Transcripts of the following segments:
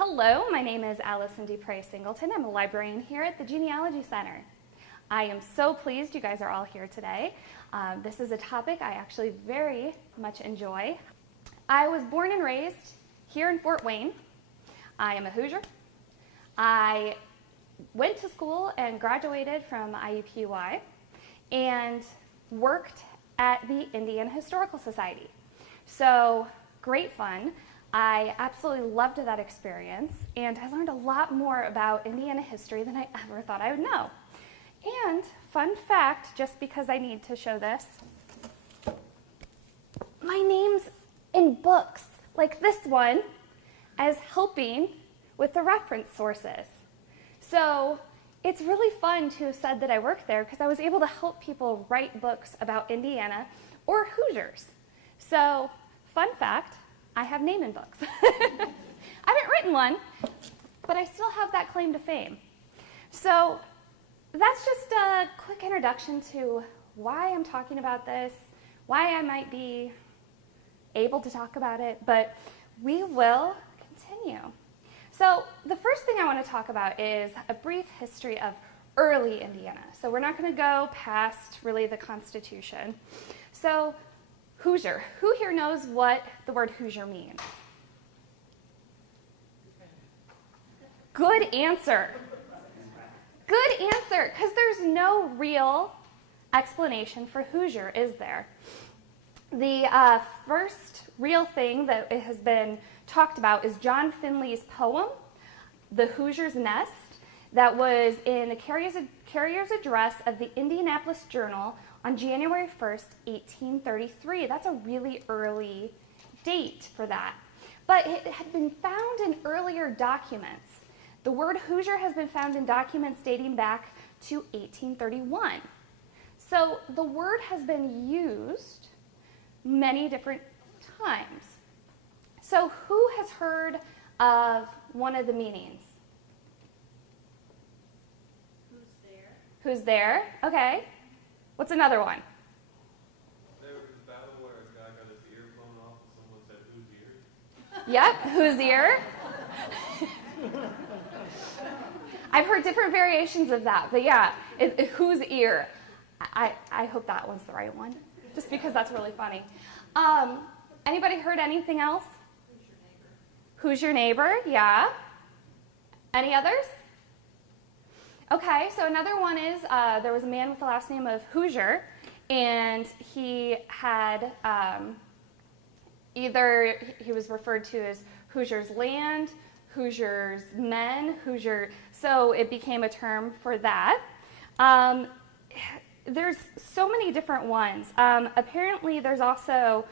Hello, my name is Allison DePrey Singleton. I'm a librarian here at the Genealogy Center. I am so pleased you guys are all here today. This is a topic I actually very much enjoy. I was born and raised here in Fort Wayne. I am a Hoosier. I went to school and graduated from IUPUI and worked at the Indiana Historical Society. So, great fun. I absolutely loved that experience, and I learned a lot more about Indiana history than I ever thought I would know. And, fun fact, just because I need to show this, my name's in books, like this one, as helping with the reference sources. So, it's really fun to have said that I worked there because I was able to help people write books about Indiana or Hoosiers. So, fun fact, I have name in books. I haven't written one, but I still have that claim to fame. So that's just a quick introduction to why I'm talking about this, why I might be able to talk about it, but we will continue. So the first thing I want to talk about is a brief history of early Indiana. So we're not going to go past really the Constitution. So Hoosier. Who here knows what the word Hoosier means? Good answer. Good answer, because there's no real explanation for Hoosier, is there? The first real thing that has been talked about is John Finley's poem, The Hoosier's Nest, that was in the carrier's address of the Indianapolis Journal on January 1st, 1833. That's a really early date for that. But it had been found in earlier documents. The word Hoosier has been found in documents dating back to 1831. So the word has been used many different times. So who has heard of one of the meanings? Who's there? Who's there? Okay. What's another one? There was a battle where a guy got his ear blown off and someone said, "Whose ear?" Yep, whose ear? I've heard different variations of that, but yeah, whose ear? I hope that one's the right one, just because that's really funny. Anybody heard anything else? Who's your neighbor? Yeah. Any others? Okay, so another one is there was a man with the last name of Hoosier, and he had either he was referred to as Hoosier's land, Hoosier's men, Hoosier, so it became a term for that. There's so many different ones. Apparently there's also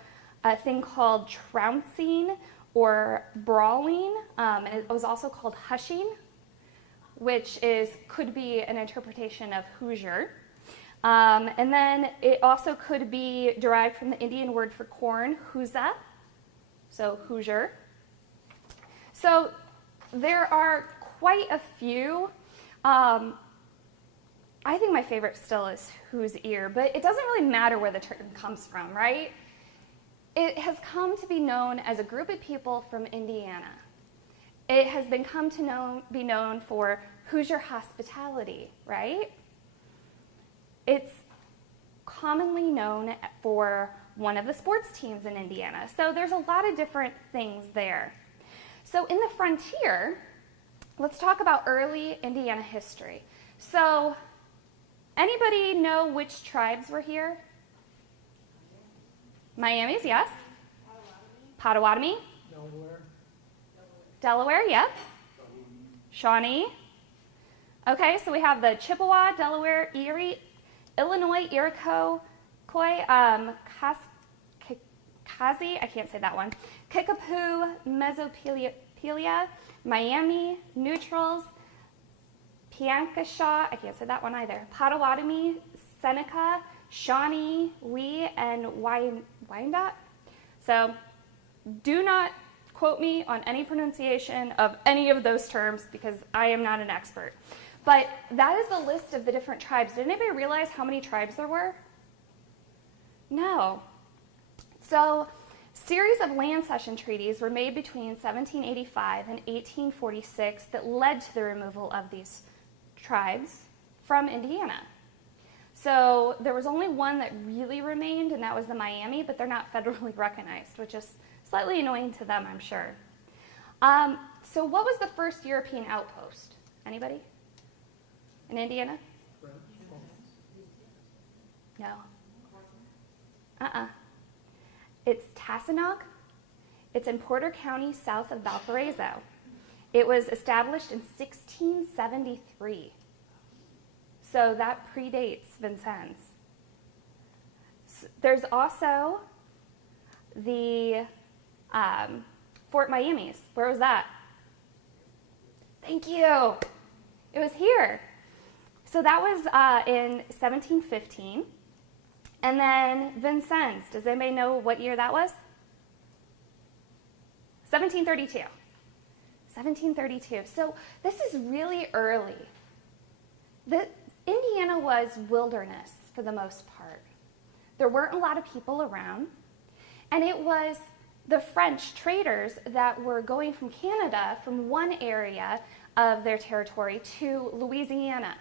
a thing called trouncing or brawling, and it was also called hushing, which could be an interpretation of Hoosier. And then it also could be derived from the Indian word for corn, huza, so Hoosier. So there are quite a few. I think my favorite still is whose ear, but it doesn't really matter where the term comes from, right? It has come to be known as a group of people from Indiana. It has been come to be known for Hoosier hospitality, right? It's commonly known for one of the sports teams in Indiana. So there's a lot of different things there. So in the frontier, let's talk about early Indiana history. So anybody know which tribes were here? Miami's, yes. Potawatomi. Delaware, yep. Shawnee. Okay, so we have the Chippewa, Delaware, Erie, Illinois, Iroquois, Kazi, I can't say that one, Kickapoo, Mesopelia, Miami, Neutrals, Piankashaw, I can't say that one either, Potawatomi, Seneca, Shawnee, Wee, and Wyandotte. So do not quote me on any pronunciation of any of those terms because I am not an expert. But that is the list of the different tribes. Did anybody realize how many tribes there were? No. So series of land cession treaties were made between 1785 and 1846 that led to the removal of these tribes from Indiana. So there was only one that really remained, and that was the Miami, but they're not federally recognized, which is slightly annoying to them, I'm sure. So what was the first European outpost? Anybody? In Indiana? No. It's Tassanog. It's in Porter County, south of Valparaiso. It was established in 1673. So that predates Vincennes. There's also the Fort Miamis. Where was that? Thank you. It was here. So that was in 1715. And then Vincennes. Does anybody know what year that was? 1732. 1732. So this is really early. Indiana was wilderness for the most part. There weren't a lot of people around. And it was the French traders that were going from Canada, from one area of their territory, to Louisiana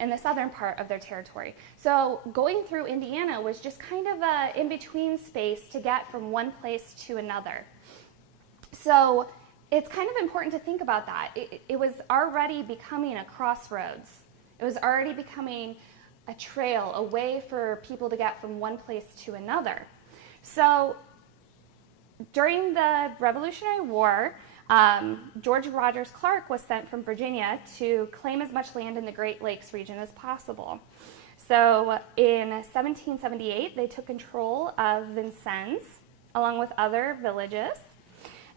in the southern part of their territory. So going through Indiana was just kind of a in-between space to get from one place to another. So it's kind of important to think about that. It was already becoming a crossroads. It was already becoming a trail, a way for people to get from one place to another. So during the Revolutionary War, George Rogers Clark was sent from Virginia to claim as much land in the Great Lakes region as possible. So in 1778, they took control of Vincennes, along with other villages.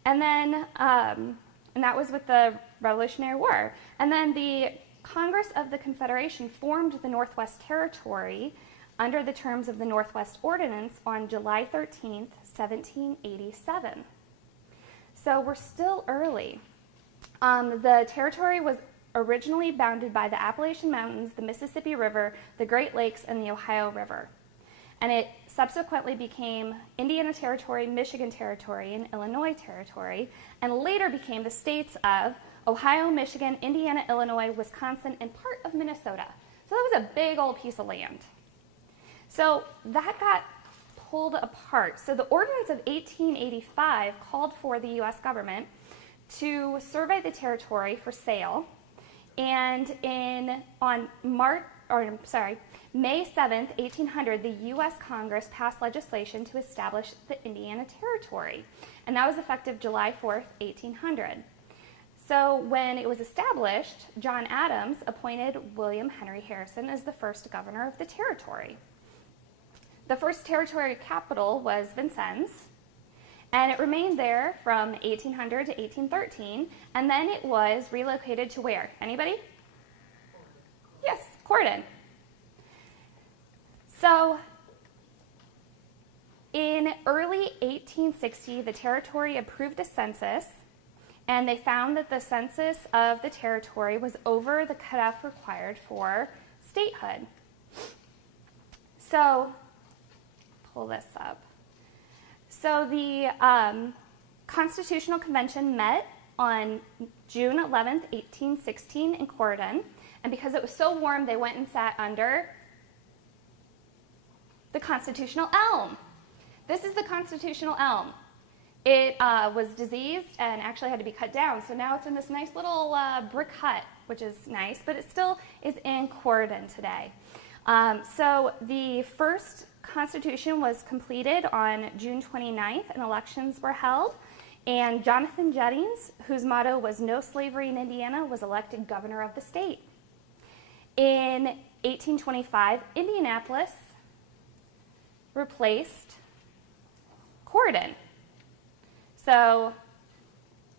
And then, and that was with the Revolutionary War. And then the Congress of the Confederation formed the Northwest Territory under the terms of the Northwest Ordinance on July 13th, 1787. So we're still early. The territory was originally bounded by the Appalachian Mountains, the Mississippi River, the Great Lakes, and the Ohio River. And it subsequently became Indiana Territory, Michigan Territory, and Illinois Territory, and later became the states of Ohio, Michigan, Indiana, Illinois, Wisconsin, and part of Minnesota. So that was a big old piece of land. So that got pulled apart. So the Ordinance of 1885 called for the U.S. government to survey the territory for sale, and on May 7th, 1800, the U.S. Congress passed legislation to establish the Indiana Territory, and that was effective July 4th, 1800. So when it was established, John Adams appointed William Henry Harrison as the first governor of the territory. The first territory capital was Vincennes, and it remained there from 1800 to 1813, and then it was relocated to where? Anybody? Yes, Corydon. So in early 1860, the territory approved a census, and they found that the census of the territory was over the cutoff required for statehood. So, pull this up. So the Constitutional Convention met on June 11th, 1816 in Corydon, and because it was so warm, they went and sat under the constitutional elm. This is the constitutional elm. It was diseased and actually had to be cut down, so now it's in this nice little brick hut, which is nice, but it still is in Corydon today. So the first Constitution was completed on June 29th, and elections were held, and Jonathan Jennings, whose motto was "No Slavery in Indiana," was elected governor of the state. In 1825, Indianapolis replaced Corydon. So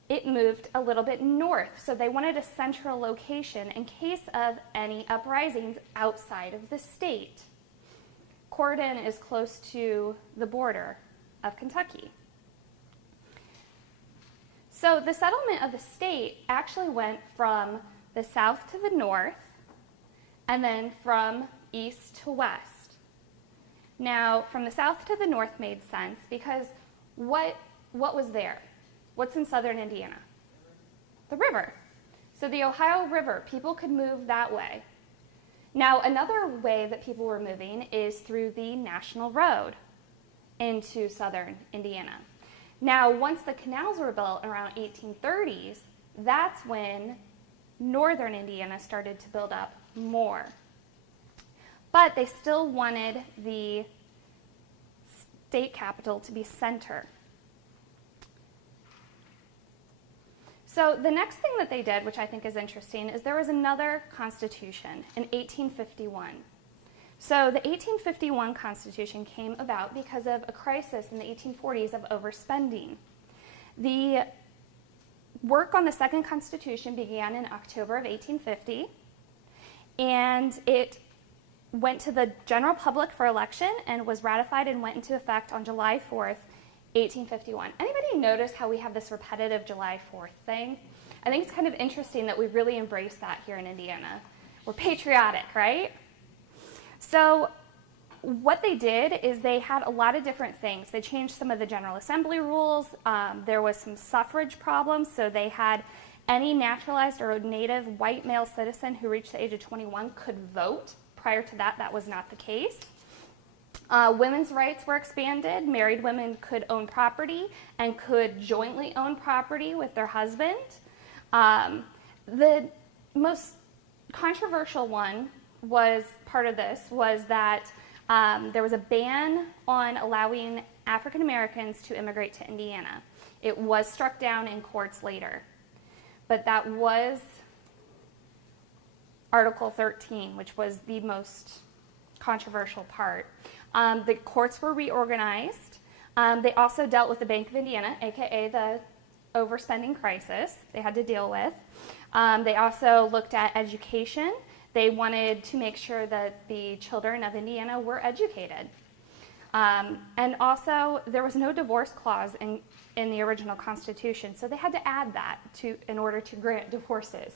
it moved a little bit north. So they wanted a central location in case of any uprisings outside of the state. Corydon is close to the border of Kentucky. So the settlement of the state actually went from the south to the north and then from east to west. Now, from the south to the north made sense because what was there? What's in southern Indiana? The river. So the Ohio River, people could move that way. Now, another way that people were moving is through the National Road into southern Indiana. Now, once the canals were built around 1830s, that's when northern Indiana started to build up more. But they still wanted the state capital to be center. So the next thing that they did, which I think is interesting, is there was another constitution in 1851. So the 1851 Constitution came about because of a crisis in the 1840s of overspending. The work on the second Constitution began in October of 1850, and it went to the general public for election and was ratified and went into effect on July 4th, 1851. Anybody notice how we have this repetitive July 4th thing? I think it's kind of interesting that we really embrace that here in Indiana. We're patriotic, right? So what they did is they had a lot of different things. They changed some of the General Assembly rules. There was some suffrage problems, so they had any naturalized or native white male citizen who reached the age of 21 could vote. Prior to that, that was not the case. Women's rights were expanded. Married women could own property and could jointly own property with their husband. The most controversial one was part of this was that there was a ban on allowing African Americans to immigrate to Indiana. It was struck down in courts later. But that was Article 13, which was the most controversial part. The courts were reorganized. They also dealt with the Bank of Indiana, aka the overspending crisis they had to deal with. They also looked at education. They wanted to make sure that the children of Indiana were educated. And also, there was no divorce clause in the original Constitution, so they had to add that in order to grant divorces.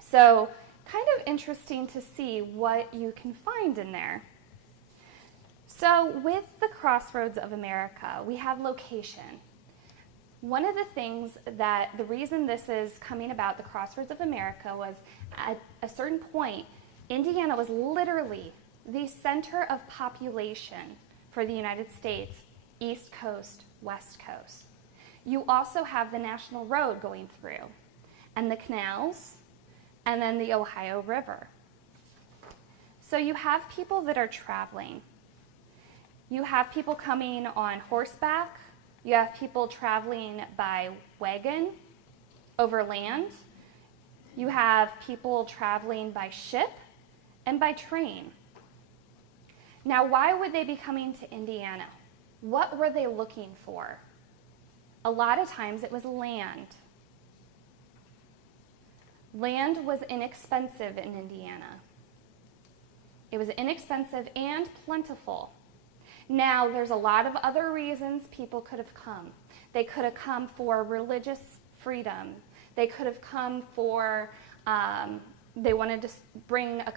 So, kind of interesting to see what you can find in there. So, with the Crossroads of America, we have location. One of the things that the reason this is coming about, the Crossroads of America, was at a certain point, Indiana was literally the center of population for the United States, East Coast, West Coast. You also have the National Road going through, and the canals, and then the Ohio River. So you have people that are traveling. You have people coming on horseback. You have people traveling by wagon over land. You have people traveling by ship and by train. Now, why would they be coming to Indiana? What were they looking for? A lot of times it was land. Land was inexpensive in Indiana. It was inexpensive and plentiful. Now, there's a lot of other reasons people could have come. They could have come for religious freedom. They could have come for, they wanted to bring a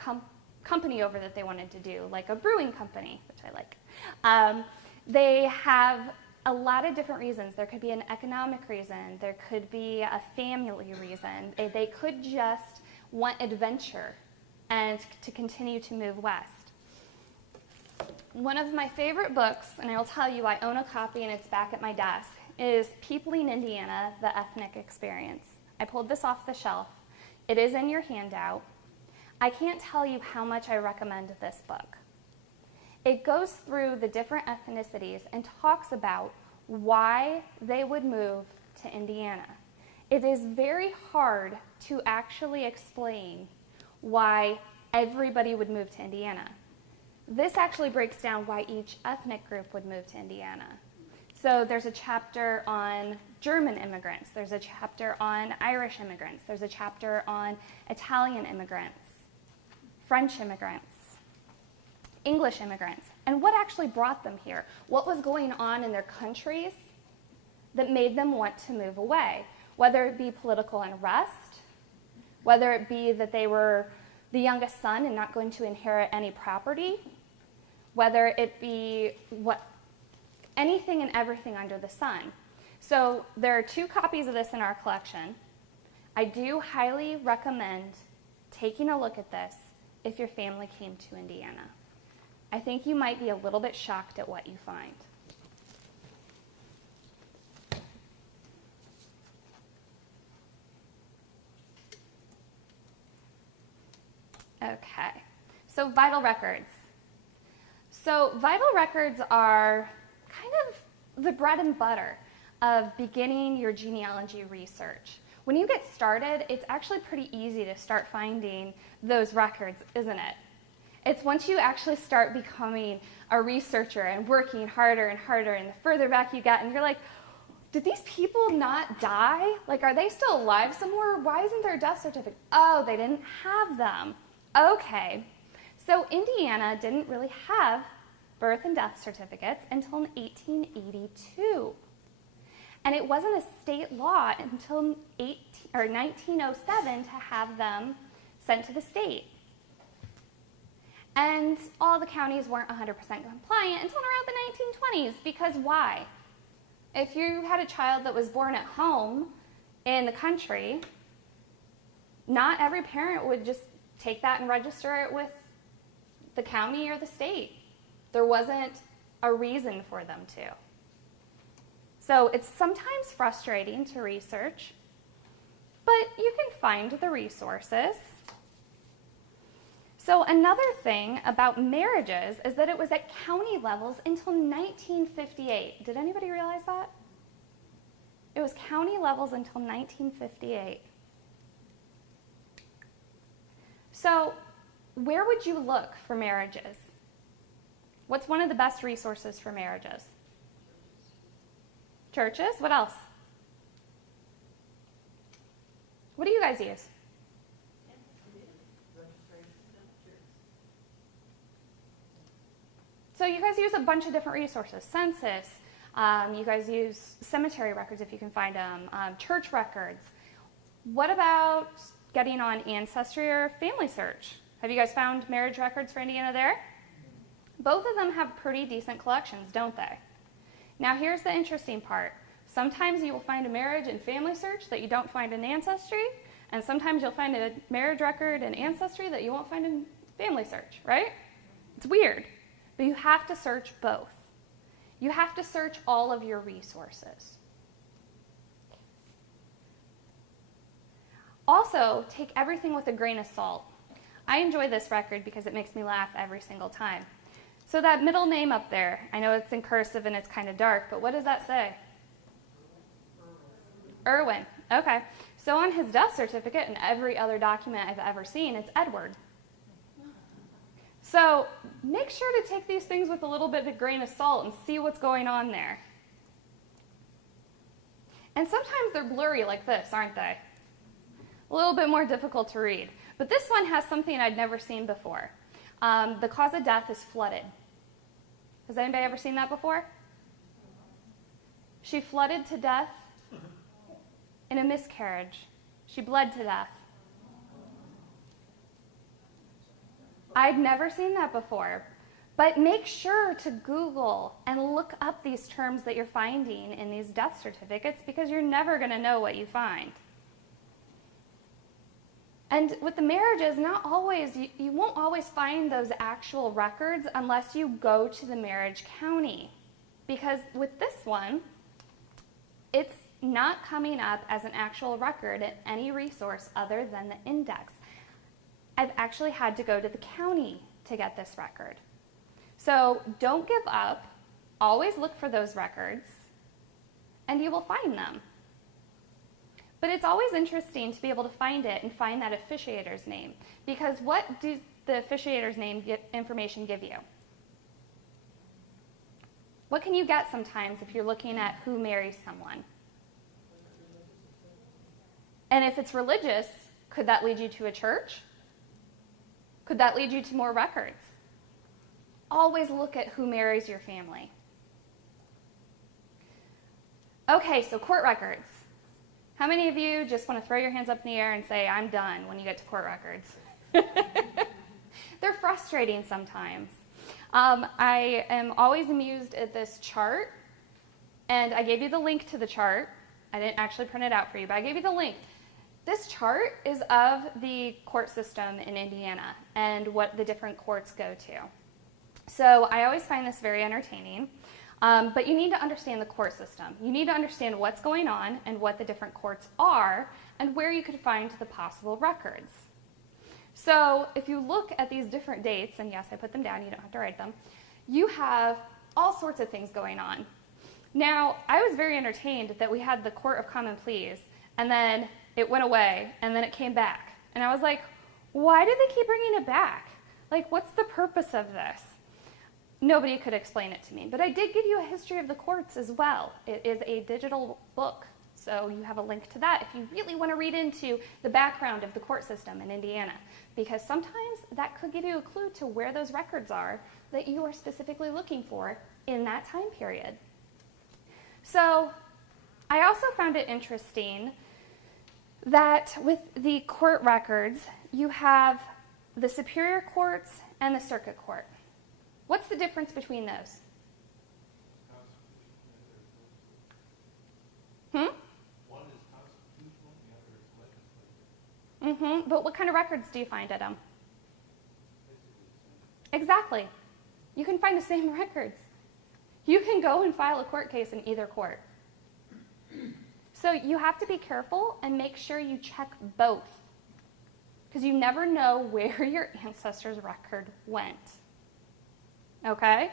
company over that they wanted to do, like a brewing company, which I like. They have a lot of different reasons. There could be an economic reason. There could be a family reason. They could just want adventure and to continue to move west. One of my favorite books, and I'll tell you I own a copy and it's back at my desk, is Peopling Indiana, The Ethnic Experience. I pulled this off the shelf. It is in your handout. I can't tell you how much I recommend this book. It goes through the different ethnicities and talks about why they would move to Indiana. It is very hard to actually explain why everybody would move to Indiana. This actually breaks down why each ethnic group would move to Indiana. So there's a chapter on German immigrants. There's a chapter on Irish immigrants. There's a chapter on Italian immigrants, French immigrants, English immigrants, and what actually brought them here. What was going on in their countries that made them want to move away, whether it be political unrest, whether it be that they were the youngest son and not going to inherit any property, whether it be anything and everything under the sun. So there are 2 copies of this in our collection. I do highly recommend taking a look at this if your family came to Indiana. I think you might be a little bit shocked at what you find. Okay, so vital records. So vital records are kind of the bread and butter of beginning your genealogy research. When you get started, it's actually pretty easy to start finding those records, isn't it? It's once you actually start becoming a researcher and working harder and harder, and the further back you get, and you're like, did these people not die? Like, are they still alive somewhere? Why isn't there a death certificate? Oh, they didn't have them. Okay, so Indiana didn't really have birth and death certificates until 1882. And it wasn't a state law until 1907 to have them sent to the state. And all the counties weren't 100% compliant until around the 1920s, because why? If you had a child that was born at home in the country, not every parent would just take that and register it with the county or the state. There wasn't a reason for them to. So it's sometimes frustrating to research, but you can find the resources. So another thing about marriages is that it was at county levels until 1958. Did anybody realize that? It was county levels until 1958. So where would you look for marriages? What's one of the best resources for marriages? Churches. What else? What do you guys use? So you guys use a bunch of different resources. Census. You guys use cemetery records if you can find them. Church records. What about getting on Ancestry or Family Search? Have you guys found marriage records for Indiana there? Both of them have pretty decent collections, don't they? Now here's the interesting part. Sometimes you will find a marriage in Family Search that you don't find in Ancestry, and sometimes you'll find a marriage record in Ancestry that you won't find in Family Search, right? It's weird, but you have to search both. You have to search all of your resources. Also, take everything with a grain of salt. I enjoy this record because it makes me laugh every single time. So that middle name up there, I know it's in cursive and it's kind of dark, but what does that say? Irwin. Okay. So on his death certificate and every other document I've ever seen, it's Edward. So make sure to take these things with a little bit of a grain of salt and see what's going on there. And sometimes they're blurry like this, aren't they? A little bit more difficult to read. But this one has something I'd never seen before. The cause of death is flooded. Has anybody ever seen that before? She flooded to death in a miscarriage. She bled to death. I'd never seen that before. But make sure to Google and look up these terms that you're finding in these death certificates, because you're never going to know what you find. And with the marriages, not always, you won't always find those actual records unless you go to the marriage county. Because with this one, it's not coming up as an actual record in any resource other than the index. I've actually had to go to the county to get this record. So don't give up. Always look for those records, and you will find them. But it's always interesting to be able to find it and find that officiator's name, because what does the officiator's name information give you? What can you get sometimes if you're looking at who marries someone? And if it's religious, could that lead you to a church? Could that lead you to more records? Always look at who marries your family. Okay, so court records. How many of you just want to throw your hands up in the air and say, I'm done, when you get to court records? They're frustrating sometimes. I am always amused at this chart And I gave you the link to the chart. I didn't actually print it out for you, but I gave you the link. This chart is of the court system in Indiana and what the different courts go to. So I always find this very entertaining. But you need to understand the court system. You need to understand what's going on and what the different courts are and where you could find the possible records. So if you look at these different dates, and yes, I put them down, you don't have to write them, you have all sorts of things going on. Now, I was very entertained that we had the Court of Common Pleas, and then it went away, and then it came back. And I was like, why do they keep bringing it back? Like, what's the purpose of this? Nobody could explain it to me. But I did give you a history of the courts as well. It is a digital book, so you have a link to that if you really want to read into the background of the court system in Indiana, because sometimes that could give you a clue to where those records are that you are specifically looking for in that time period. So I also found it interesting that with the court records, you have the superior courts and the circuit court. What's the difference between those? One is constitutional, the other is legislative. But what kind of records do you find at them? Exactly. You can find the same records. You can go and file a court case in either court. So you have to be careful and make sure you check both, because you never know where your ancestors' record went. Okay?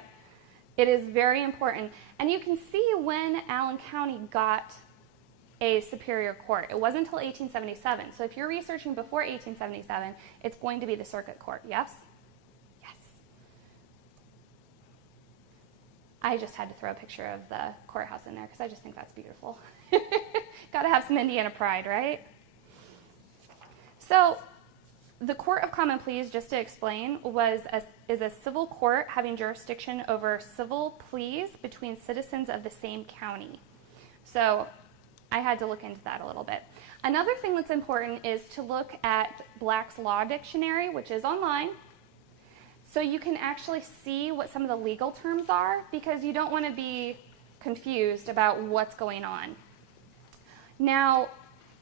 It is very important. And you can see when Allen County got a superior court. It wasn't until 1877. So if you're researching before 1877, it's going to be the circuit court. Yes? Yes. I just had to throw a picture of the courthouse in there because I just think that's beautiful. Got to have some Indiana pride, right? So the Court of Common Pleas, just to explain, is a civil court having jurisdiction over civil pleas between citizens of the same county. So I had to look into that a little bit. Another thing that's important is to look at Black's Law Dictionary, which is online, so you can actually see what some of the legal terms are, because you don't want to be confused about what's going on. Now,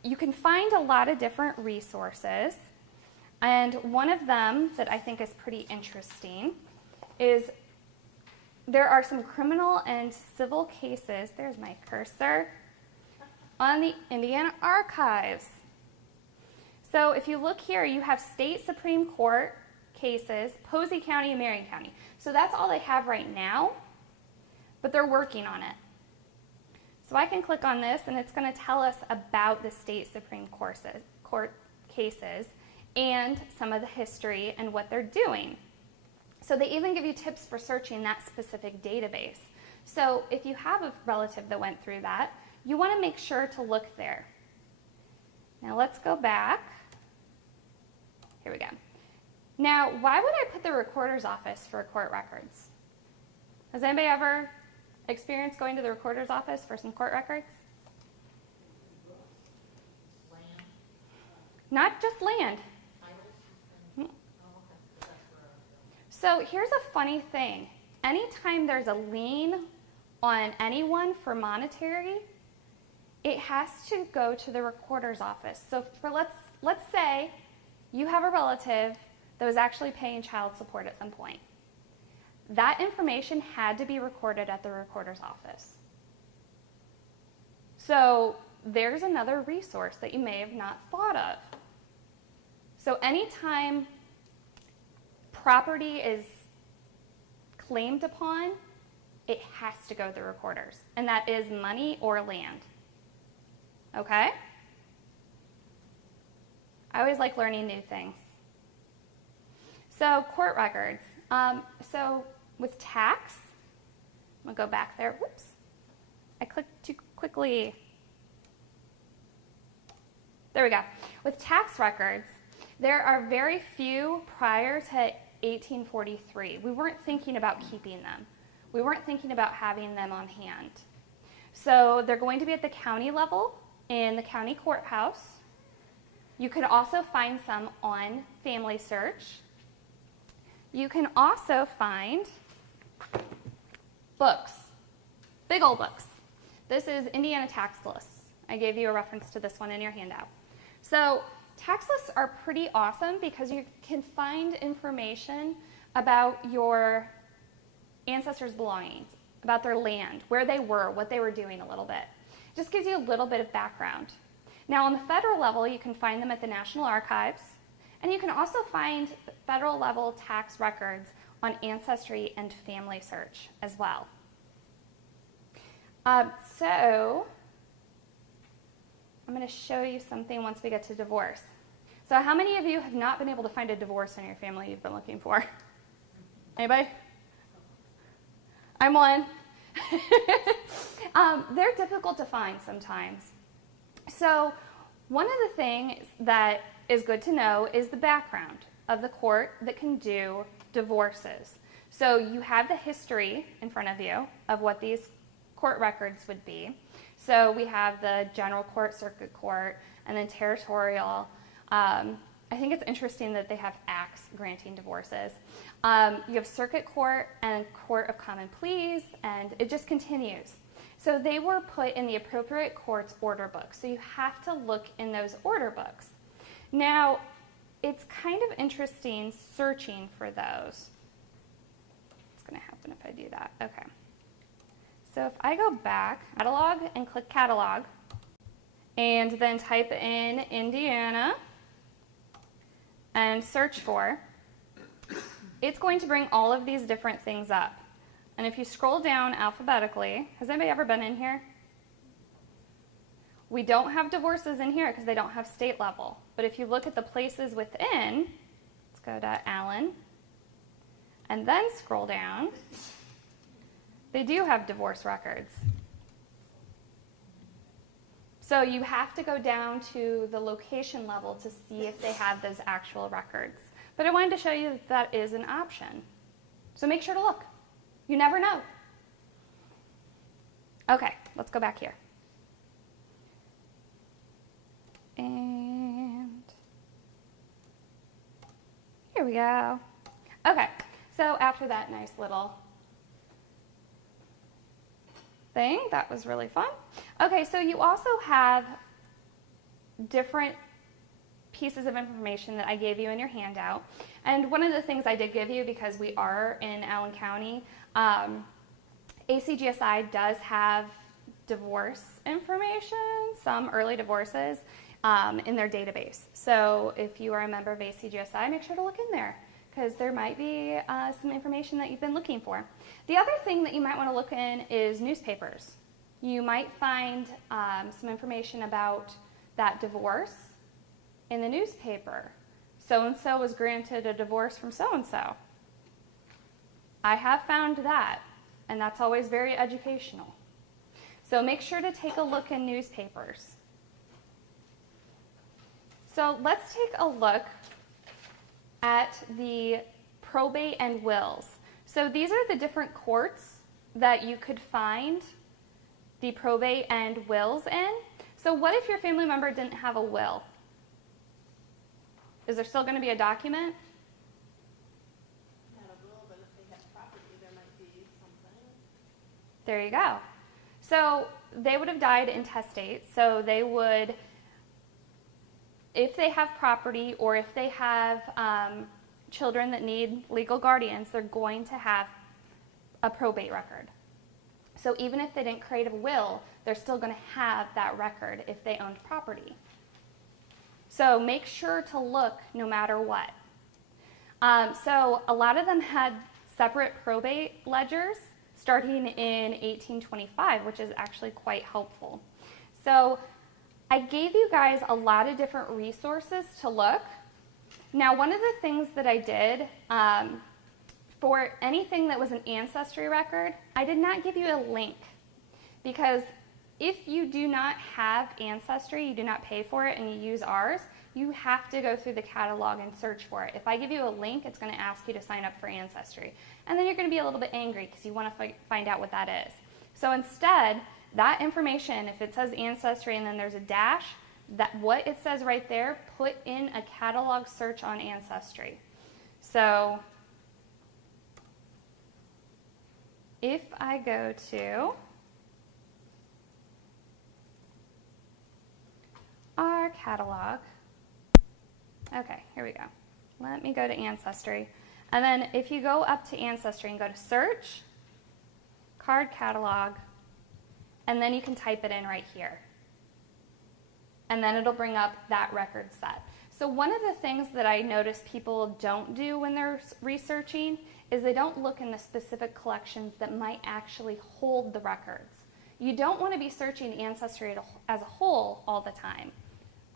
you can find a lot of different resources. And one of them that I think is pretty interesting is there are some criminal and civil cases, there's my cursor, on the Indiana Archives. So if you look here, you have state Supreme Court cases, Posey County and Marion County. So that's all they have right now, but they're working on it. So I can click on this, and it's going to tell us about the state Supreme Court cases and some of the history and what they're doing. So they even give you tips for searching that specific database. So if you have a relative that went through that, you want to make sure to look there. Now let's go back. Here we go. Now, why would I put the recorder's office for court records? Has anybody ever experienced going to the recorder's office for some court records? Land, Not just land. titles, So here's a funny thing. Anytime there's a lien on anyone for monetary, it has to go to the recorder's office. So for let's say you have a relative that was actually paying child support at some point. That information had to be recorded at the recorder's office. So there's another resource that you may have not thought of. So anytime property is claimed upon, it has to go to the recorders, and that is money or land. Okay? I always like learning new things. So court records. So with tax, I'm going to go back there. Whoops. I clicked too quickly. There we go. With tax records, there are very few prior to 1843. We weren't thinking about keeping them. We weren't thinking about having them on hand. So they're going to be at the county level in the county courthouse. You could also find some on Family Search. You can also find books, big old books. This is Indiana tax lists. I gave you a reference to this one in your handout. So tax lists are pretty awesome because you can find information about your ancestors' belongings, about their land, where they were, what they were doing a little bit. It just gives you a little bit of background. Now on the federal level, you can find them at the National Archives, and you can also find federal level tax records on Ancestry and Family Search as well. So I'm going to show you something once we get to divorce. So how many of you have not been able to find a divorce in your family you've been looking for? Anybody? I'm one. They're difficult to find sometimes. So one of the things that is good to know is the background of the court that can do divorces. So you have the history in front of you of what these court records would be. So we have the general court, circuit court, and then territorial. I think it's interesting that they have acts granting divorces. You have circuit court and court of common pleas, and it just continues. So they were put in the appropriate court's order book. So you have to look in those order books. Now, it's kind of interesting searching for those. What's going to happen if I do that? Okay. So if I go back, catalog, and click catalog, and then type in Indiana and search for, it's going to bring all of these different things up. And if you scroll down alphabetically, has anybody ever been in here? We don't have divorces in here because they don't have state level. But if you look at the places within, let's go to Allen, and then scroll down, they do have divorce records. So you have to go down to the location level to see if they have those actual records. But I wanted to show you that that is an option. So make sure to look. You never know. Okay, let's go back here. And here we go. Okay, so after that nice little thing, that was really fun. Okay, so you also have different pieces of information that I gave you in your handout. And one of the things I did give you, because we are in Allen County, ACGSI does have divorce information, some early divorces, in their database. So if you are a member of ACGSI, make sure to look in there, because there might be some information that you've been looking for. The other thing that you might want to look in is newspapers. You might find some information about that divorce in the newspaper. So-and-so was granted a divorce from so-and-so. I have found that, and that's always very educational. So make sure to take a look in newspapers. So let's take a look at the probate and wills. So these are the different courts that you could find the probate and wills in. So what if your family member didn't have a will? Is there still going to be a document? Not a will, but if they have property, there might be something. There you go. So they would have died intestate. So they would, if they have property or if they have children that need legal guardians, they're going to have a probate record. So even if they didn't create a will, they're still going to have that record if they owned property. So make sure to look no matter what. So a lot of them had separate probate ledgers starting in 1825, which is actually quite helpful. So I gave you guys a lot of different resources to look. Now, one of the things that I did for anything that was an ancestry record, I did not give you a link, because if you do not have Ancestry, you do not pay for it, and you use ours, you have to go through the catalog and search for it. If I give you a link, it's going to ask you to sign up for Ancestry. And then you're going to be a little bit angry because you want to find out what that is. So instead, that information, if it says Ancestry and then there's a dash, that what it says right there, put in a catalog search on Ancestry. So if I go to our catalog. Okay, here we go. Let me go to Ancestry. And then if you go up to Ancestry and go to Search, Card Catalog, and then you can type it in right here. And then it'll bring up that record set. So one of the things that I notice people don't do when they're researching is they don't look in the specific collections that might actually hold the records. You don't want to be searching Ancestry as a whole all the time,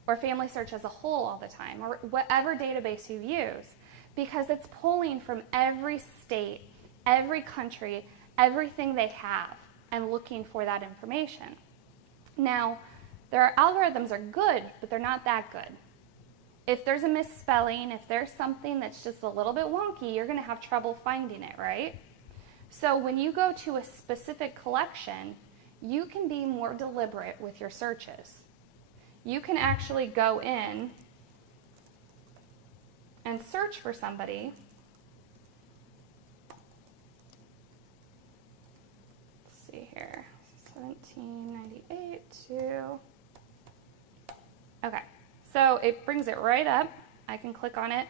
or Family Search as a whole all the time, or whatever database you use, because it's pulling from every state, every country, everything they have, and looking for that information. Now, their algorithms are good, but they're not that good. If there's a misspelling, if there's something that's just a little bit wonky, you're going to have trouble finding it, right? So when you go to a specific collection, you can be more deliberate with your searches. You can actually go in and search for somebody. Let's see here, 1798 to... Okay, so it brings it right up. I can click on it.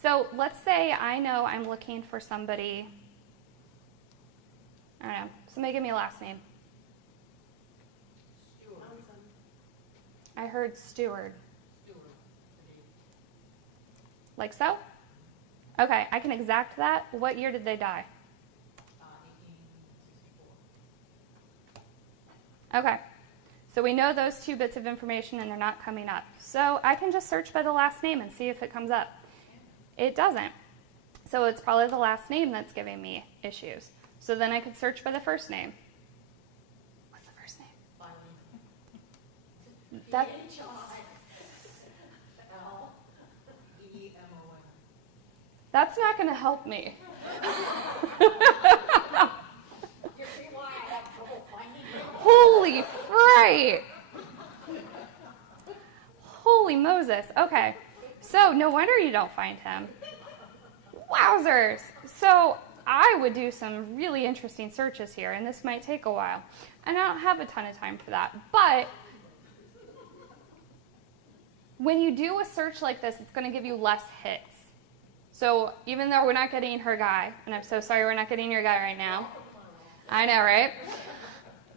So let's say I know I'm looking for somebody, I don't know, somebody give me a last name. I heard Stewart. Like so? Okay, I can exact that. What year did they die? 1864. Okay, so we know those two bits of information and they're not coming up. So I can just search by the last name and see if it comes up. It doesn't. So it's probably the last name that's giving me issues. So then I could search by the first name. What's the first name? That, that's not going to help me. Holy fright! Holy Moses. Okay. So no wonder you don't find him. Wowzers. So I would do some really interesting searches here, and this might take a while. And I don't have a ton of time for that. But when you do a search like this, it's going to give you less hits. So even though we're not getting her guy, and I'm so sorry we're not getting your guy right now. I know, right?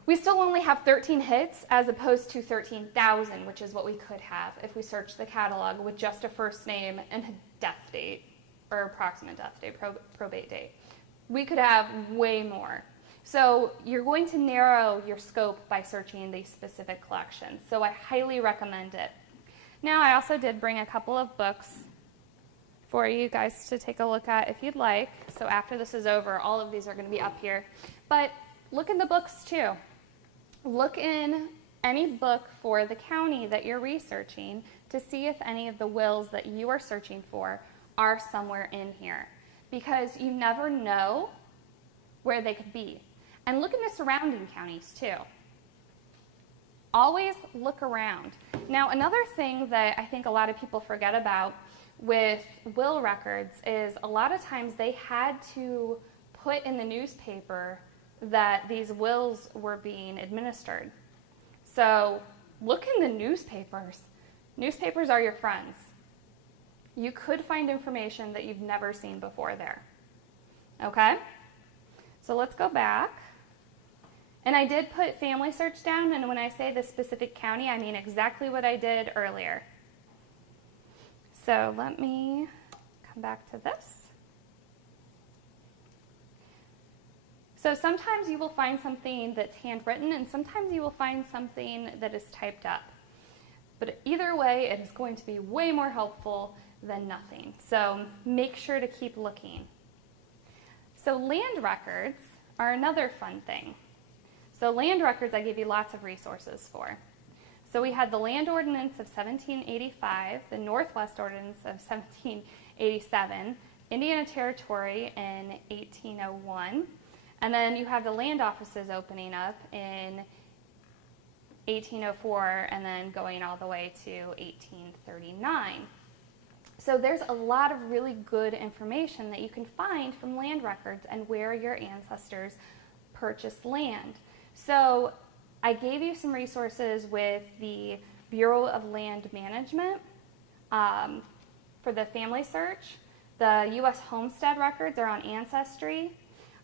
We still only have 13 hits as opposed to 13,000, which is what we could have if we searched the catalog with just a first name and a death date, or approximate death date, probate date. We could have way more. So you're going to narrow your scope by searching these specific collections. So I highly recommend it. Now, I also did bring a couple of books for you guys to take a look at if you'd like. So after this is over, all of these are going to be up here. But look in the books too. Look in any book for the county that you're researching to see if any of the wills that you are searching for are somewhere in here. Because you never know where they could be. And look in the surrounding counties too. Always look around. Now, another thing that I think a lot of people forget about with will records is a lot of times they had to put in the newspaper that these wills were being administered. So look in the newspapers. Newspapers are your friends. You could find information that you've never seen before there. Okay? So let's go back. And I did put Family Search down, and when I say the specific county, I mean exactly what I did earlier. So let me come back to this. So sometimes you will find something that's handwritten, and sometimes you will find something that is typed up. But either way, it is going to be way more helpful than nothing. So make sure to keep looking. So land records are another fun thing. So land records I gave you lots of resources for. So we had the Land Ordinance of 1785, the Northwest Ordinance of 1787, Indiana Territory in 1801, and then you have the land offices opening up in 1804 and then going all the way to 1839. So there's a lot of really good information that you can find from land records and where your ancestors purchased land. So I gave you some resources with the Bureau of Land Management for the family search. The U.S. homestead records are on Ancestry.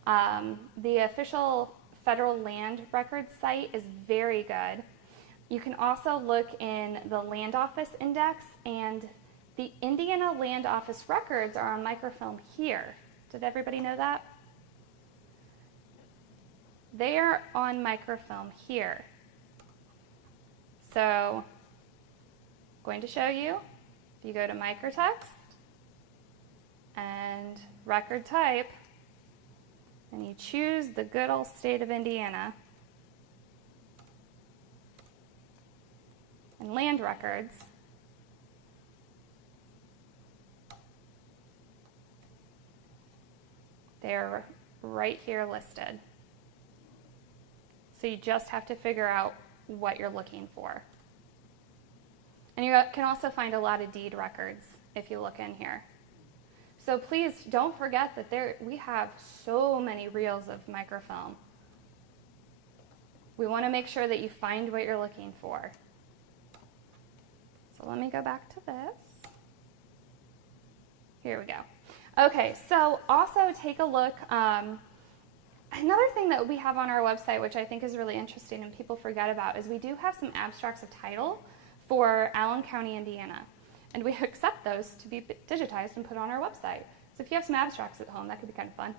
The official federal land records site is very good. You can also look in the Land Office Index, and the Indiana Land Office records are on microfilm here. Did everybody know that? They are on microfilm here. So, I'm going to show you. If you go to microtext and record type, and you choose the good old state of Indiana and land records, they're right here listed. So you just have to figure out what you're looking for. And you can also find a lot of deed records if you look in here. So please don't forget that we have so many reels of microfilm. We want to make sure that you find what you're looking for. So let me go back to this. Here we go. Okay, so also take a look. Another thing that we have on our website, which I think is really interesting and people forget about, is we do have some abstracts of title for Allen County, Indiana. And we accept those to be digitized and put on our website. So if you have some abstracts at home, that could be kind of fun.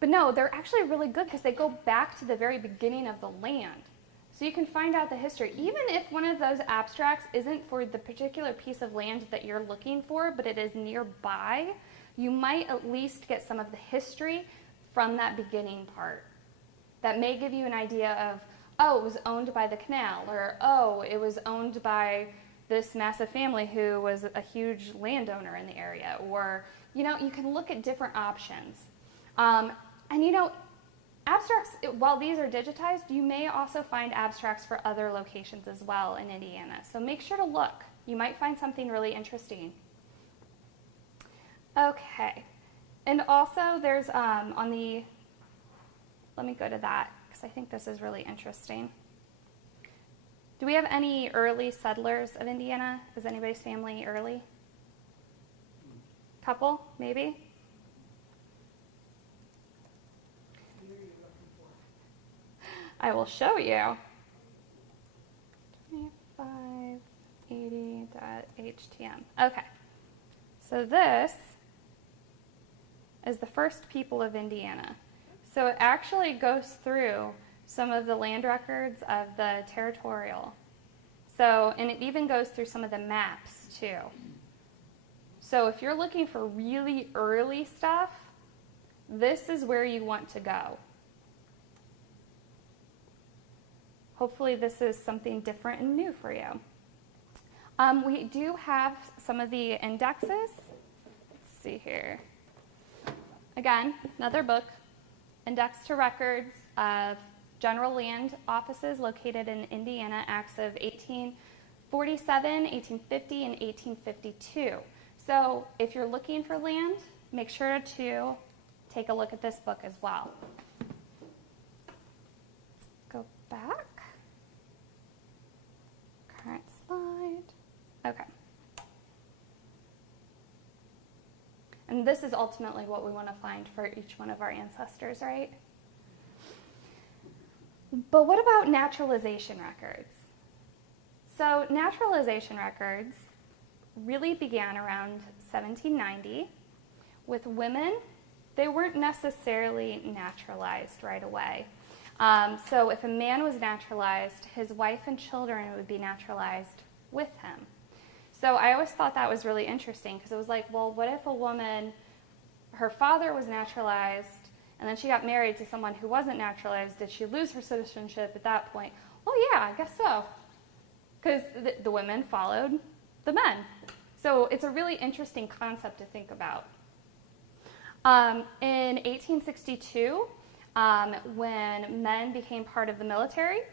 But no, they're actually really good because they go back to the very beginning of the land. So you can find out the history. Even if one of those abstracts isn't for the particular piece of land that you're looking for, but it is nearby, you might at least get some of the history from that beginning part. That may give you an idea of, oh, it was owned by the canal, or oh, it was owned by this massive family who was a huge landowner in the area, or, you know, you can look at different options. And you know, abstracts, while these are digitized, you may also find abstracts for other locations as well in Indiana. So make sure to look. You might find something really interesting. Okay. And also there's let me go to that because I think this is really interesting. Do we have any early settlers of Indiana? Is anybody's family early? Couple, maybe? I will show you. 2580.htm. Okay. So this is the first people of Indiana. So it actually goes through some of the land records of the territorial. So, and it even goes through some of the maps too. So if you're looking for really early stuff, this is where you want to go. Hopefully this is something different and new for you. We do have some of the indexes. Let's see here. Again, another book, Index to Records of General Land Offices located in Indiana, acts of 1847, 1850, and 1852. So if you're looking for land, make sure to take a look at this book as well. Let's go back. Current slide. Okay. And this is ultimately what we want to find for each one of our ancestors, right? But what about naturalization records? So naturalization records really began around 1790 with women. They weren't necessarily naturalized right away. So if a man was naturalized, his wife and children would be naturalized with him. So I always thought that was really interesting because it was like, well, what if a woman, her father was naturalized, and then she got married to someone who wasn't naturalized? Did she lose her citizenship at that point? Well, yeah, I guess so. Because the women followed the men. So it's a really interesting concept to think about. In 1862, when men became part of the military,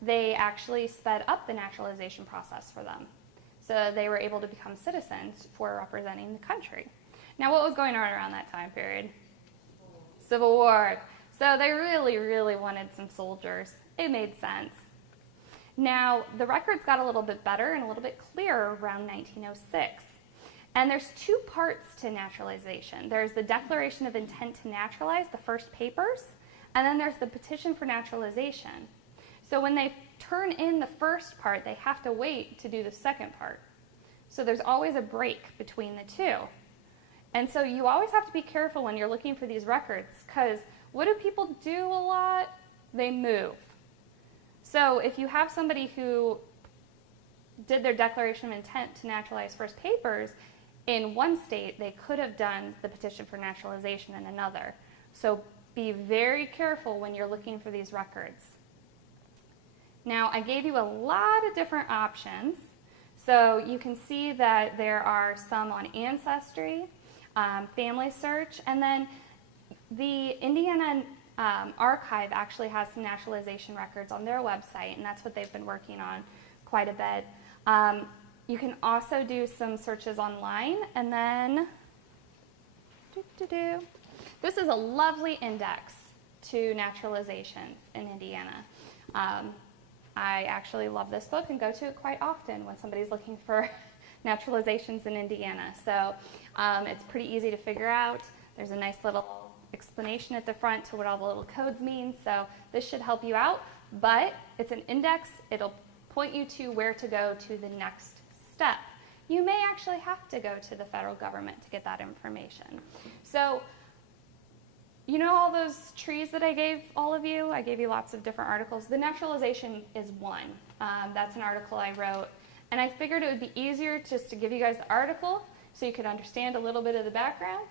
they actually sped up the naturalization process for them. So they were able to become citizens for representing the country. Now, what was going on around that time period? Civil War. So they really, really wanted some soldiers. It made sense. Now, the records got a little bit better and a little bit clearer around 1906. And there's two parts to naturalization. There's the Declaration of Intent to Naturalize, the first papers, and then there's the Petition for Naturalization. So when they turn in the first part, they have to wait to do the second part. So there's always a break between the two. And so you always have to be careful when you're looking for these records, because what do people do a lot? They move. So if you have somebody who did their Declaration of Intent to Naturalize first papers in one state, they could have done the Petition for Naturalization in another. So be very careful when you're looking for these records. Now, I gave you a lot of different options. So you can see that there are some on Ancestry, Family Search, and then the Indiana Archive actually has some naturalization records on their website, and that's what they've been working on quite a bit. You can also do some searches online, and then this is a lovely index to naturalizations in Indiana. I actually love this book and go to it quite often when somebody's looking for naturalizations in Indiana. So it's pretty easy to figure out. There's a nice little explanation at the front to what all the little codes mean. So this should help you out, but it's an index. It'll point you to where to go to the next step. You may actually have to go to the federal government to get that information. So you know all those trees that I gave all of you? I gave you lots of different articles. The naturalization is one. That's an article I wrote. And I figured it would be easier just to give you guys the article so you could understand a little bit of the background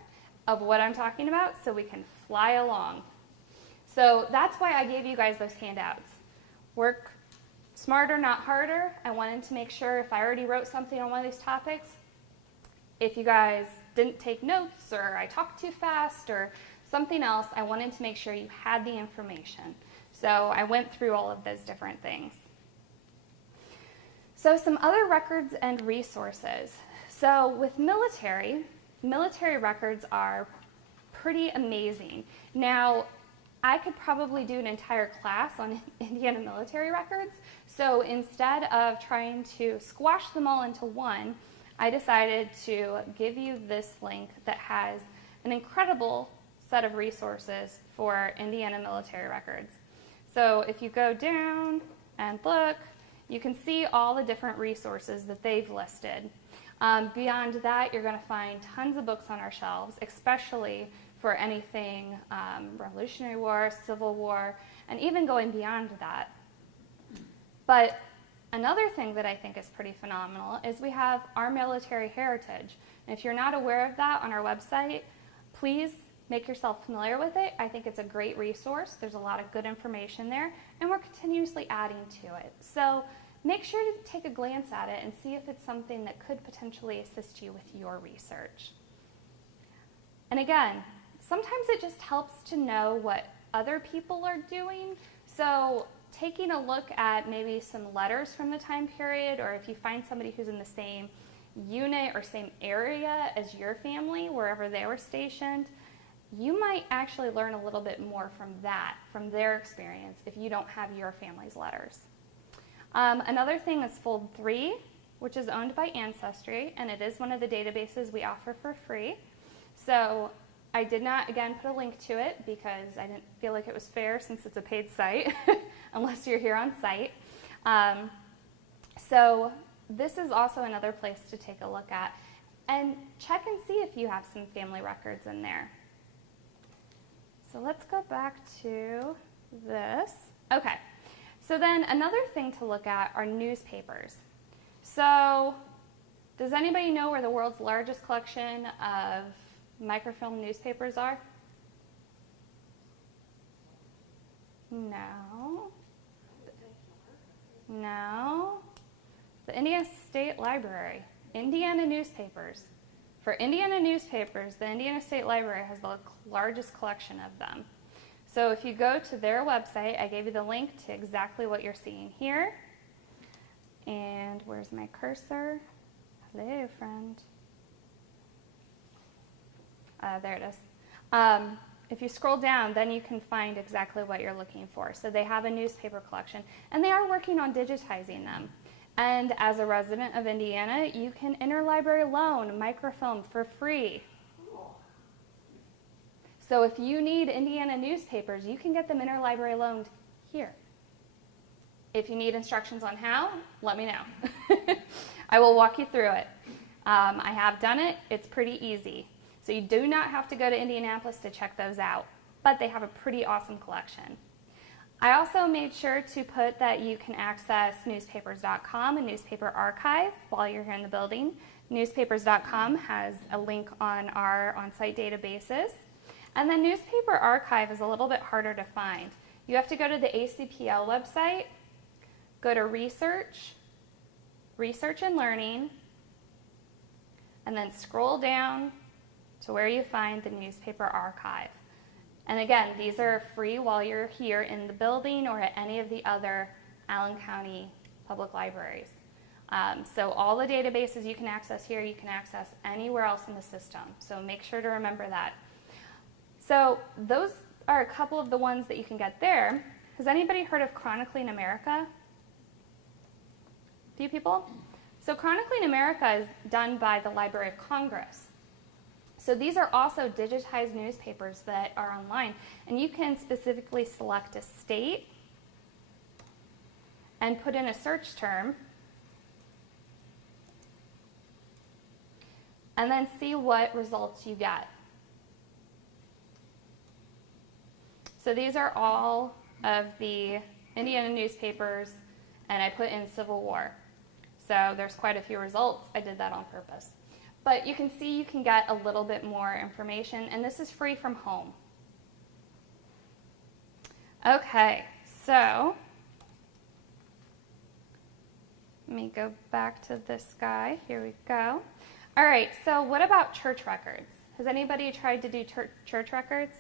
of what I'm talking about so we can fly along. So that's why I gave you guys those handouts. Work smarter, not harder. I wanted to make sure if I already wrote something on one of these topics, if you guys didn't take notes or I talked too fast or something else, I wanted to make sure you had the information. So I went through all of those different things. So some other records and resources. So with military records are pretty amazing. Now, I could probably do an entire class on Indiana military records. So instead of trying to squash them all into one, I decided to give you this link that has an incredible set of resources for Indiana military records. So if you go down and look, you can see all the different resources that they've listed. Beyond that, you're going to find tons of books on our shelves, especially for anything Revolutionary War, Civil War, and even going beyond that. But another thing that I think is pretty phenomenal is we have our military heritage. And if you're not aware of that on our website, please make yourself familiar with it. I think it's a great resource. There's a lot of good information there, and we're continuously adding to it. So make sure to take a glance at it and see if it's something that could potentially assist you with your research. And again, sometimes it just helps to know what other people are doing. So taking a look at maybe some letters from the time period, or if you find somebody who's in the same unit or same area as your family, wherever they were stationed, you might actually learn a little bit more from that, from their experience, if you don't have your family's letters. Another thing is Fold 3, which is owned by Ancestry, and it is one of the databases we offer for free. So I did not, again, put a link to it because I didn't feel like it was fair since it's a paid site, unless you're here on site. So this is also another place to take a look at. And check and see if you have some family records in there. So let's go back to this. Okay, so then another thing to look at are newspapers. So does anybody know where the world's largest collection of microfilm newspapers are? No. No. The Indiana State Library. Indiana newspapers. For Indiana newspapers, the Indiana State Library has the largest collection of them. So if you go to their website, I gave you the link to exactly what you're seeing here. And where's my cursor? Hello, friend. There it is. if you scroll down, then you can find exactly what you're looking for. So they have a newspaper collection, and they are working on digitizing them. And as a resident of Indiana, you can interlibrary loan microfilm for free. So if you need Indiana newspapers, you can get them interlibrary loaned here. If you need instructions on how, let me know. I will walk you through it. I have done it. It's pretty easy. So you do not have to go to Indianapolis to check those out, but they have a pretty awesome collection. I also made sure to put that you can access newspapers.com and Newspaper Archive while you're here in the building. Newspapers.com has a link on our on-site databases. And then Newspaper Archive is a little bit harder to find. You have to go to the ACPL website, go to Research, Research and Learning, and then scroll down to where you find the Newspaper Archive. And again, these are free while you're here in the building or at any of the other Allen County public libraries. So all the databases you can access here, you can access anywhere else in the system. So make sure to remember that. So those are a couple of the ones that you can get there. Has anybody heard of Chronicling America? A few people? So Chronicling America is done by the Library of Congress. So these are also digitized newspapers that are online, and you can specifically select a state and put in a search term and then see what results you get. So these are all of the Indiana newspapers, and I put in Civil War. So there's quite a few results. I did that on purpose. But you can see you can get a little bit more information, and this is free from home. Okay, so let me go back to this guy. Here we go. All right, so what about church records? Has anybody tried to do church records?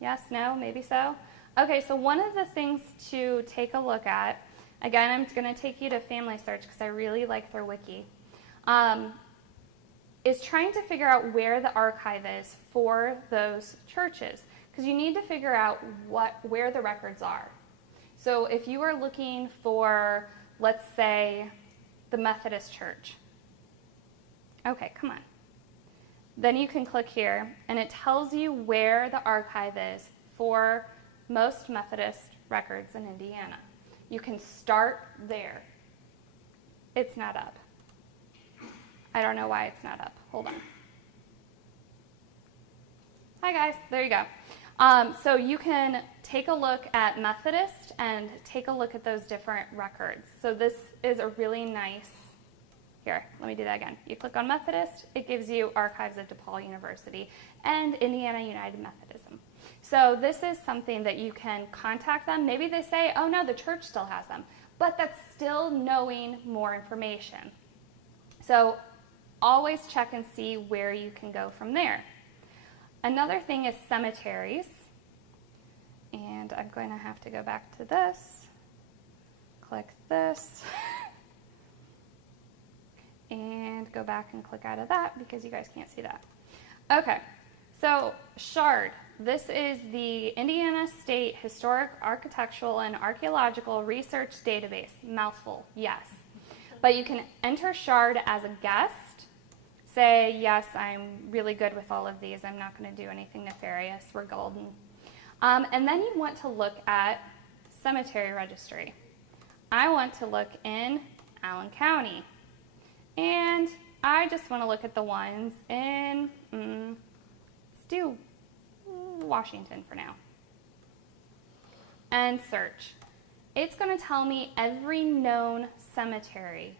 Yes, no, maybe so? Okay, so one of the things to take a look at, again, I'm going to take you to Family Search because I really like their wiki, is trying to figure out where the archive is for those churches, because you need to figure out where the records are. So if you are looking for, let's say, the Methodist Church. Okay, come on. Then you can click here, and it tells you where the archive is for most Methodist records in Indiana. You can start there. It's not up. I don't know why it's not up. Hold on. Hi, guys. There you go. So you can take a look at Methodist and take a look at those different records. So this is a really nice, here, let me do that again. You click on Methodist, it gives you Archives of DePaul University and Indiana United Methodism. So this is something that you can contact them. Maybe they say, oh no, the church still has them, but that's still knowing more information. So always check and see where you can go from there. Another thing is cemeteries, and I'm going to have to go back to this, click this, and go back and click out of that because you guys can't see that. Okay, so SHARD. This is the Indiana State Historic, Architectural, and Archaeological Research Database. Mouthful, yes. But you can enter SHARD as a guest. Say, yes, I'm really good with all of these. I'm not going to do anything nefarious. We're golden. And then you want to look at cemetery registry. I want to look in Allen County. And I just want to look at the ones in, let's do Washington for now. And search. It's going to tell me every known cemetery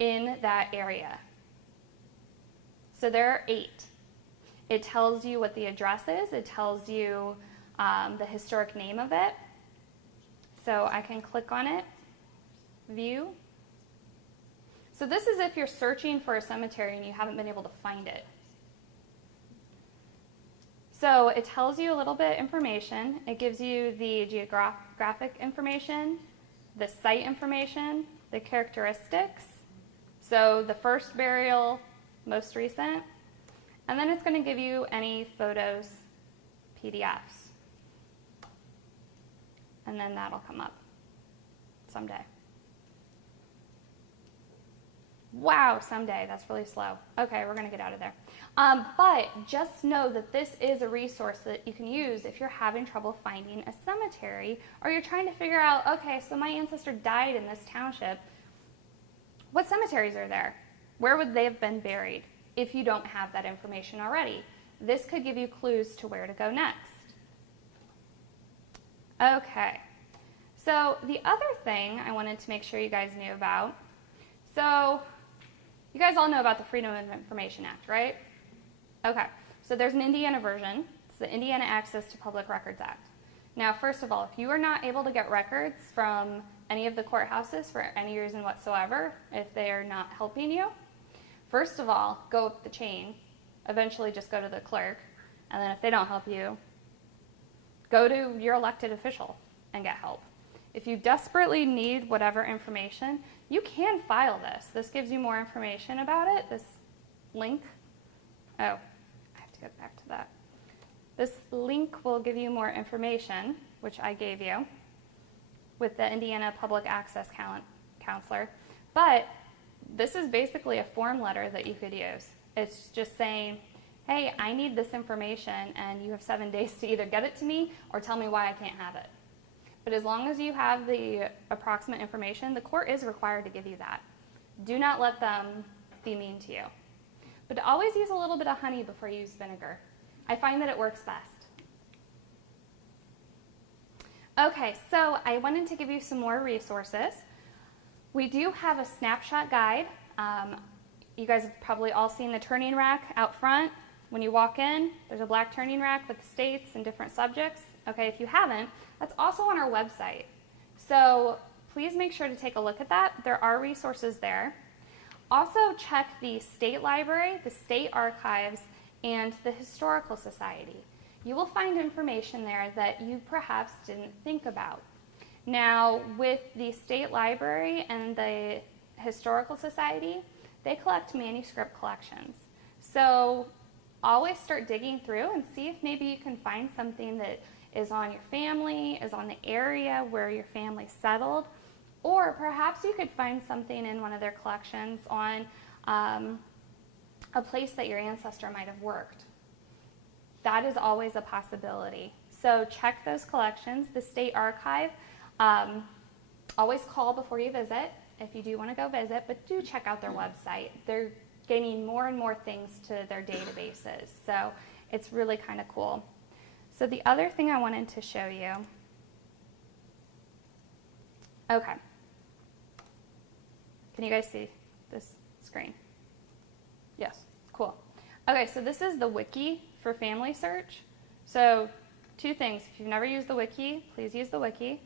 in that area. So there are 8. It tells you what the address is. It tells you the historic name of it. So I can click on it, view. So this is if you're searching for a cemetery and you haven't been able to find it. So it tells you a little bit information. It gives you the geographic information, the site information, the characteristics. So the first burial, most recent, And then it's going to give you any photos, PDFs. And then that'll come up someday. Wow, someday. That's really slow. Okay, we're going to get out of there. But just know that this is a resource that you can use if you're having trouble finding a cemetery, or you're trying to figure out, okay, so my ancestor died in this township. What cemeteries are there? Where would they have been buried if you don't have that information already? This could give you clues to where to go next. Okay, so the other thing I wanted to make sure you guys knew about, so you guys all know about the Freedom of Information Act, right? Okay, so there's an Indiana version. It's the Indiana Access to Public Records Act. Now, first of all, if you are not able to get records from any of the courthouses for any reason whatsoever, if they are not helping you, first of all, go up the chain. Eventually just go to the clerk, and then if they don't help you, go to your elected official and get help. If you desperately need whatever information, you can file this. This gives you more information about it. This link, oh, I have to go back to that. This link will give you more information, which I gave you with the Indiana Public Access Counselor. But this is basically a form letter that you could use. It's just saying, hey, I need this information, and you have 7 days to either get it to me or tell me why I can't have it. But as long as you have the approximate information, the court is required to give you that. Do not let them be mean to you. But always use a little bit of honey before you use vinegar. I find that it works best. Okay, so I wanted to give you some more resources. We do have a snapshot guide. You guys have probably all seen the turning rack out front. When you walk in, there's a black turning rack with states and different subjects. Okay, if you haven't, that's also on our website. So please make sure to take a look at that. There are resources there. Also check the state library, the state archives, and the Historical Society. You will find information there that you perhaps didn't think about. Now, with the state library and the Historical Society, they collect manuscript collections. So always start digging through and see if maybe you can find something that is on your family, is on the area where your family settled, or perhaps you could find something in one of their collections on a place that your ancestor might have worked. That is always a possibility. So check those collections. The state archive, always call before you visit if you do want to go visit, but do check out their website. They're gaining more and more things to their databases, so it's really kind of cool. So the other thing I wanted to show you, okay, can you guys see this screen? Yes, cool. Okay, so this is the wiki for family search. So 2 things, if you've never used the wiki, please use the wiki.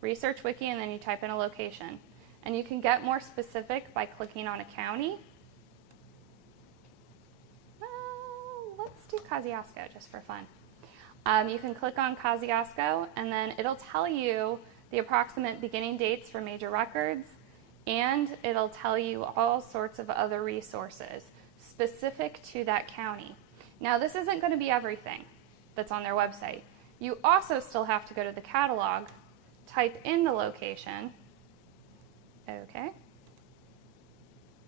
Research wiki, and then you type in a location. And you can get more specific by clicking on a county. Let's do Kosciuszko just for fun. You can click on Kosciuszko, and then it'll tell you the approximate beginning dates for major records, and it'll tell you all sorts of other resources specific to that county. Now, this isn't going to be everything that's on their website. You also still have to go to the catalog, type in the location, okay,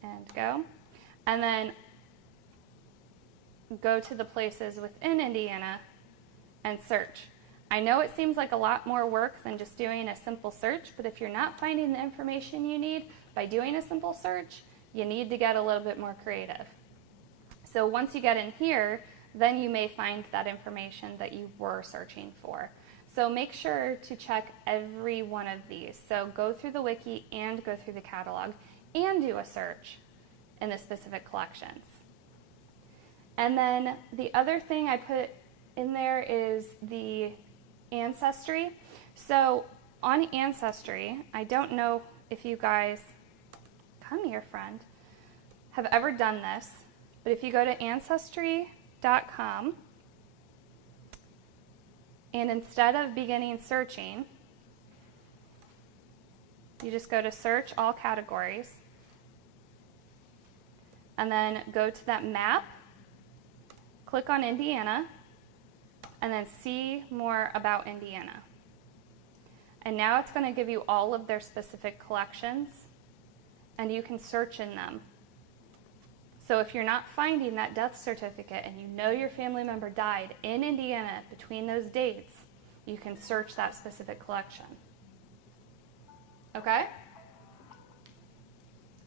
and go, and then go to the places within Indiana and search. I know it seems like a lot more work than just doing a simple search, but if you're not finding the information you need by doing a simple search, you need to get a little bit more creative. So once you get in here, then you may find that information that you were searching for. So make sure to check every one of these. So go through the wiki and go through the catalog and do a search in the specific collections. And then the other thing I put in there is the Ancestry. So on Ancestry, I don't know if you guys, come here friend, have ever done this, but if you go to Ancestry.com, and instead of beginning searching, you just go to search all categories, and then go to that map, click on Indiana, and then see more about Indiana. And now it's going to give you all of their specific collections, and you can search in them. So if you're not finding that death certificate and you know your family member died in Indiana between those dates, you can search that specific collection. Okay?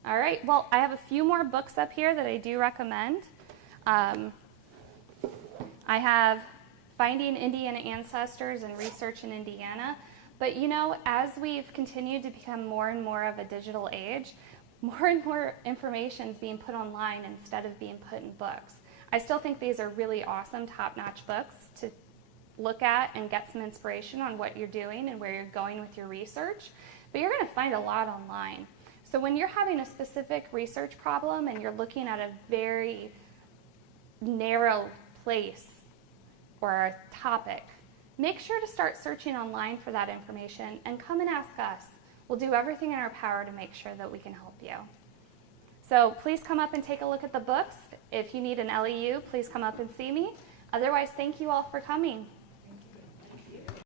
All right, well, I have a few more books up here that I do recommend. I have Finding Indiana Ancestors and Research in Indiana. But you know, as we've continued to become more and more of a digital age, more and more information is being put online instead of being put in books. I still think these are really awesome, top-notch books to look at and get some inspiration on what you're doing and where you're going with your research. But you're going to find a lot online. So when you're having a specific research problem and you're looking at a very narrow place or a topic, make sure to start searching online for that information and come and ask us. We'll do everything in our power to make sure that we can help you. So please come up and take a look at the books. If you need an LEU, please come up and see me. Otherwise, thank you all for coming.